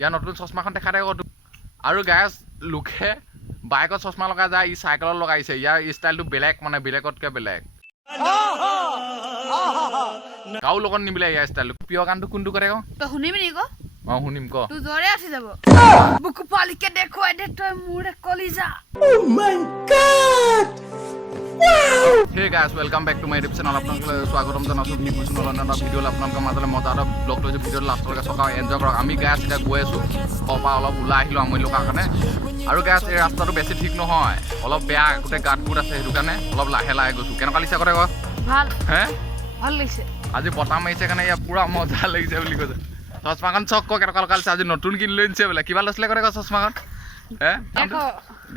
ইয়াৰ নতুন চশমাখন দেখা দে আৰু গাইছ লোকে বাইকত চশমা লগাই যায় ই চাইকেলত লগাইছে ইয়াৰ ষ্টাইলটো বেলেগ মানে বেলেগতকৈ বেলেগ কাৰো লগত নিমিলে ইয়াৰ ষ্টাইলটো প্ৰিয় গানটো কোনটো কৰে তই শুনিবি নি ক শুনিম ক তোৰ জ্বৰে আছি যাব বুকু পালিকে দেখুৱাই দে তই মোৰে কলিজা Hey guys, welcome back to my YouTube channel. আপোনালোকক স্বাগতম জনাইছোঁ ভিডিঅ' আপোনালোকৰ মাজলৈ মজা এটা ব্লগ লৈছোঁ ভিডিঅ'টো লাষ্টলৈকে চকাও এনজয় কৰক আমি গাছ এতিয়া গৈ আছোঁ পৰা অলপ ওলাই আহিলোঁ আমনি লগাৰ কাৰণে আৰু গাছ এই ৰাস্তাটো বেছি ঠিক নহয় অলপ বেয়া গোটেই গাঁত গোট আছে সেইটো কাৰণে অলপ লাহে লাহে গৈছোঁ কেনেকুৱা লাগিছে কৰে ক ভাল হে ভাল লাগিছে আজি বতাহ মাৰিছে কাৰণে ইয়াৰ পুৰা মজা লাগিছে বুলি কৈছে চশমাখন চক ক কেনেকুৱা লগাইছে আজি নতুন কিনি লৈ আনিছে বোলে কিবা লৈছিলে কৰে ক চশমাখন হে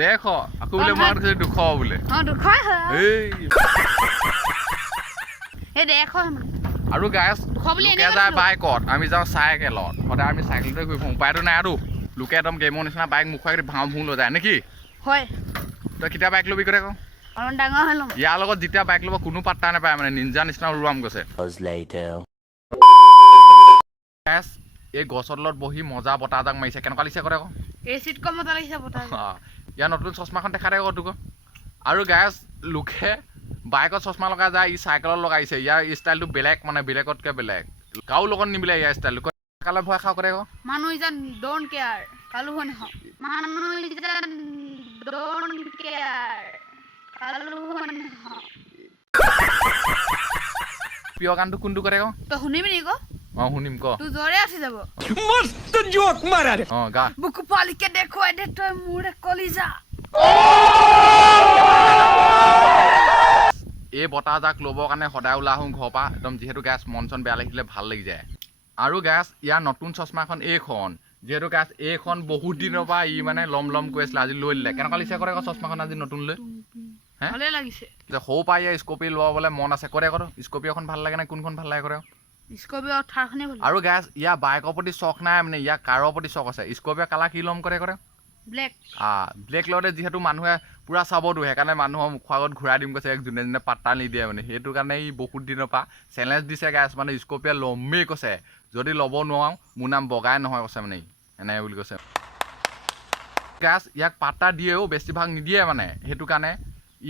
দেখ আকৌ বোলে মই দুশ বোলে আৰু গাছ লোকে যায় বাইকত আমি যাওঁ চাইকেলত সদায় আমি চাইকেলতে ঘূৰি ফুৰোঁ উপায়টো নাই আৰু লোকে একদম গেমৰ নিচিনা বাইক মুখুৱাই ভাও ভুং লৈ যায় নেকি হয় তই কেতিয়া বাইক ল'বি কৰে ক অলপ ডাঙৰ হৈ ল'ম ইয়াৰ লগত যেতিয়া বাইক ল'ব কোনো পাত্তা নাপায় মানে নিঞ্জা নিচিনা উৰুৱাম গৈছে গাছ এই গছৰ তলত বহি মজা বতাহ এজাক মাৰিছে কেনেকুৱা লাগিছে কৰে ক এচিড কম মজা লাগিছে বতাহ ইয়াৰ নতুন চশমাখন দেখা দে তোক আৰু গাছ লোকে বাইকত চশমা লগাই যায় ই চাইকেলত লগাইছে ইয়াৰ ষ্টাইলটো বেলেগ মানে বেলেগতকৈ বেলেগ কাৰো লগত নিমিলে ইয়াৰ ষ্টাইলটো কালে ভয় খাওঁ কৰে ক মানুহ ইজান ডোন্ট কেয়াৰ কালো হয় নহয় মানুহ ইজান ডোন্ট কেয়াৰ কালো হয় নহয় প্ৰিয় গানটো কোনটো কৰে ক তই শুনিবি নি ক শুনিম ক তোৰ জ্বৰে আছি যাব मस्त जोक मारा रे গা বুকু পালিকে দেখুৱাই দে তই মোৰে কলিজা এই বতাহ যাক ল'বৰ কাৰণে সদায় ওলাই আহোঁ ঘৰৰ পৰা একদম যিহেতু গাছ মন চন বেয়া লাগিলে ভাল লাগি যায় আৰু গাছ ইয়াৰ নতুন চশমাখন এইখন যিহেতু গাছ এইখন বহুত দিনৰ পৰা ই মানে লম লম কৈ আছিলে আজি লৈ দিলে কেনেকুৱা লাগিছে কৰে চশমাখন আজি নতুন লৈ ভালে লাগিছে সৰু পৰা ইয়াৰ স্কপিঅ ল'বলৈ মন আছে কৰে কৰ স্কপিঅ'খন ভাল লাগে নে কোনখন ভাল লাগে কৰে স্কপিঅ থাৰখনে ভাল আৰু গাছ ইয়াৰ বাইকৰ প্ৰতি চখ নাই মানে ইয়াৰ কাৰৰ প্ৰতি চখ আছে স্কপিঅ কালাৰ কি ল'ম কৰে ব্লেক ব্লেক লওঁতে যিহেতু মানুহে পুৰা চাবতো সেইকাৰণে মানুহৰ মুখৰ আগত ঘূৰাই দিম কৈছে যোনে যোনে পাত্তা নিদিয়ে মানে সেইটো কাৰণে ই বহুত দিনৰ পৰা চেলেঞ্জ দিছে গাছ মানে স্কপিঅ ল'মেই কৈছে যদি ল'ব নোৱাৰোঁ মোৰ নাম বগাই নহয় কৈছে মানে এনেকৈ বুলি কৈছে গাছ ইয়াক পাত্তা দিয়েও বেছিভাগ নিদিয়ে মানে সেইটো কাৰণে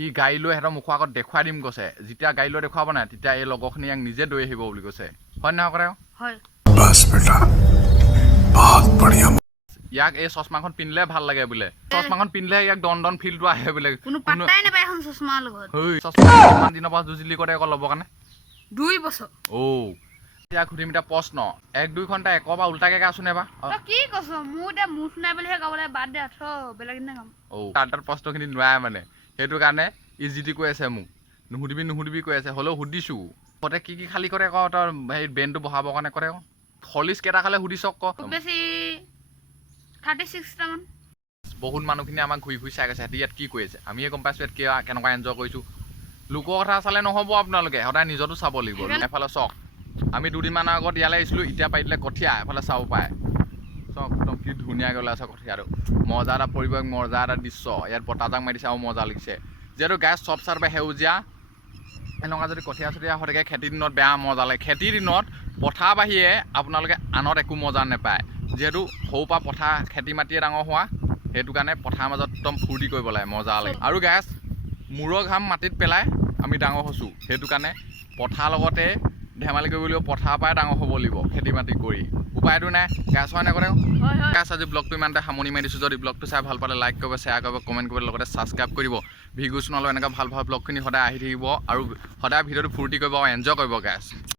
ই গাড়ী লৈ সিহঁতৰ মুখৰ আগত দেখুৱাই দিম কৈছে যেতিয়া গাড়ী লৈ দেখুৱাব নাই তেতিয়া এই লগৰখিনি ইয়াক নিজে দৈ আহিব বুলি কৈছে হয় নহয় কৰে হয় ইয়াক এই চশমাখন পিন্ধিলে ভাল লাগে বোলে চশমাখন পিন্ধিলে ইয়াক দন ফিলটো আহে বোলে কোনো পাত্তাই নাপায় এখন চশমাৰ লগত চশমা কিমান দিনৰ পৰা যুঁজিলি কৰে আকৌ ল'বৰ কাৰণে 2 বছৰ ইয়াক সুধিম এতিয়া প্ৰশ্ন 1-2 ঘণ্টা একো বা উল্টাকে গাচোন এবাৰ তই কি কৈছ মোৰ এতিয়া মুঠ নাই বুলিহে গাবলৈ বাদ দে বেলেগ দিনা গাম তাৰ প্ৰশ্নখিনি নোৱাৰে মানে সেইটো কাৰণে ই যি টি কৈ আছে মোক নুসুধিবি কৈ আছে হ'লেও সুধিছোঁ তহঁতে কি কি খালী কৰে আকৌ তই সেই ব্ৰেইনটো বঢ়াবৰ কাৰণে কৰে হলিচ কেইটা খালে সুধিছক ক বেছি 36 টামান বহুত মানুহখিনি আমাক ঘূৰি চাই গৈছে সিহঁতি ইয়াত কি কৰি আছে আমিয়ে গম পাইছোঁ ইয়াত কেনেকুৱা এনজয় কৰিছোঁ লোকৰ কথা চালে নহ'ব আপোনালোকে সদায় নিজতো চাব লাগিব এফালে চক আমি দুদিনমানৰ আগত ইয়ালৈ আহিছিলোঁ এতিয়া পাৰিলে কঠীয়া এফালে চাব পাৰে চক একদম কি ধুনীয়াকৈ ওলাইছে কঠীয়াটো মজা এটা পৰিৱেশ মজা এটা দৃশ্য ইয়াত বতাহজাক মাৰি দিছে আৰু মজা লাগিছে যিহেতু গাছ চব চাৰ্ফে সেউজীয়া এনেকুৱা যদি কঠীয়া চঠীয়া হৈ থাকে খেতিৰ দিনত বেয়া মজা লাগে খেতিৰ দিনত পথাৰ বাহিৰে আপোনালোকে আনত একো মজা নাপায় যিহেতু সৰুৰ পৰা পথাৰ খেতি মাটিয়ে ডাঙৰ হোৱা সেইটো কাৰণে পথাৰৰ মাজত একদম ফূৰ্তি কৰিব লাগে মজা লাগে আৰু গাছ মূৰৰ ঘাম মাটিত পেলাই আমি ডাঙৰ হৈছোঁ সেইটো কাৰণে পথাৰ লগতে ধেমালি কৰিব লাগিব পথাৰৰ পৰাই ডাঙৰ হ'ব লাগিব খেতি মাটি কৰি উপায়টো নাই গাছ হয় নকৰে গাছ আজি ব্লগটো ইমানতে সামৰণি মাৰি দিছোঁ যদি ব্লগটো চাই ভাল পালে লাইক কৰিব শ্বেয়াৰ কৰিব কমেণ্ট কৰিব লগতে ছাবস্ক্ৰাইব কৰিব ভিডিঅ' চেনেলৰ এনেকুৱা ভাল ব্লগখিনি সদায় আহি থাকিব আৰু সদায় ভিডিঅ'টো ফূৰ্তি কৰিব আৰু এনজয় কৰিব গাছ